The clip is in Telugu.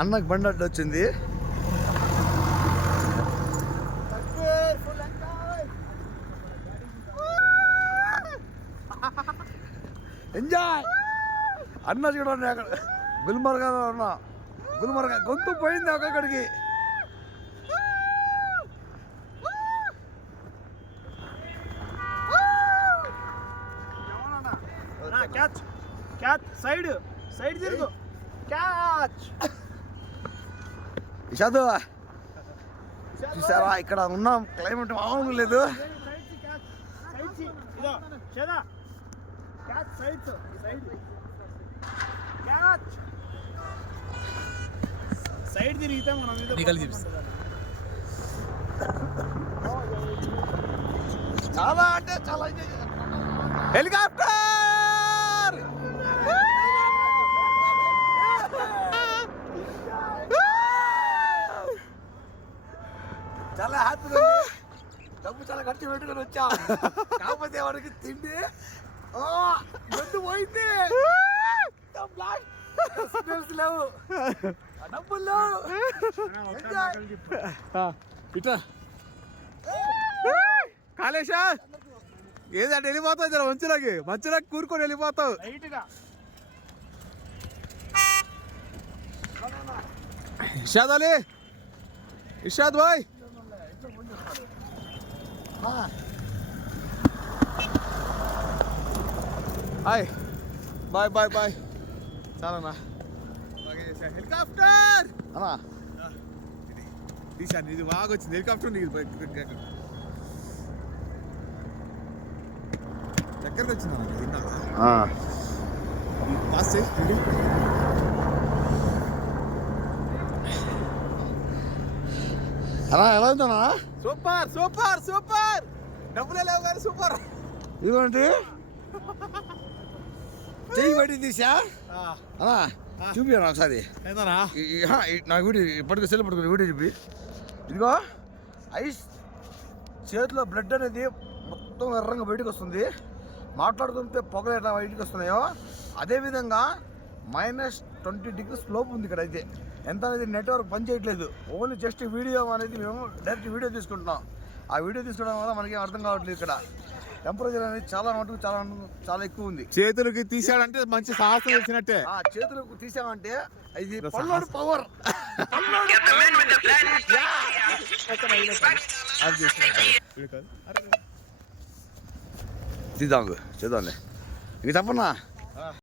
అన్నకు బండి అడ్డు వచ్చింది. ఎంజాయ్ అన్న చూడండి. అక్కడ గుల్మర్గా ఉన్నా, గుల్మర్గా గొంతు పోయింది ఒక్కొక్కడికి. క్యాచ్ క్యాచ్ సైడ్ సైడ్ తిరుగు క్యాచ్. ఇషాదు చూసారా ఇక్కడ ఉన్నాం, క్లైమేట్ మామూలు లేదు. సైడ్ తిరిగితే మనం చాలా అంటే చాలా హెలికాప్టర్ చాలా హ్యాపీగా ఉంది. డబ్బు చాలా ఖర్చు పెట్టుకొని వచ్చా, కాకపోతే వాడికి తిండి గొంతు పోయింది, లేవు, డబ్బులు లేవు. ఇట్లా కాళేశా ఏదంటే వెళ్ళిపోతావు జర మంచులకి, మంచులకి కూరుకొని వెళ్ళిపోతావు. Ishad Ali, Ishad bhai, hi, bye bye bye. చాలన్నా హెలికాప్టర్ అన్నా తీసాను, ఇది బాగా వచ్చింది హెలికాప్టర్. దగ్గరకు వచ్చింది పాస్ చేసి. అలా ఎలా ఉందన్నా? సూపర్ సూపర్ సూపర్, డబ్బులే లేవు కానీ సూపర్. ఇదిగోండి చెయ్యి బయట తీసా అన్నా, చూపియాను ఒకసారి నా వీడియో. ఇప్పటికీ సెల్ పట్టుకుని వీడియో చూపి. ఇదిగో ఐస్ చేతిలో బ్లడ్ అనేది మొత్తం ఎర్రంగా బయటకు వస్తుంది. మాట్లాడుతుంటే పొగలు ఎట్లా బయటకు వస్తున్నాయో అదేవిధంగా -20 degrees లోపు ఉంది ఇక్కడ. అయితే ఎంత అనేది నెట్వర్క్ పని చేయట్లేదు, ఓన్లీ జస్ట్ వీడియో అనేది మేము డైరెక్ట్ వీడియో తీసుకుంటున్నాం. ఆ వీడియో తీసుకోవడం వల్ల మనకి అర్థం కావట్లేదు. ఇక్కడ టెంపరేచర్ అనేది చాలా మటుకు చాలా ఎక్కువ ఉంది. చేతులకి తీసాడంటే మంచి సాహసం వచ్చినట్టే. ఆ చేతులకు తీసామంటే ఇది పల్లోడు పవర్. చేద్దాంలే ఇంక చెప్పన్నా.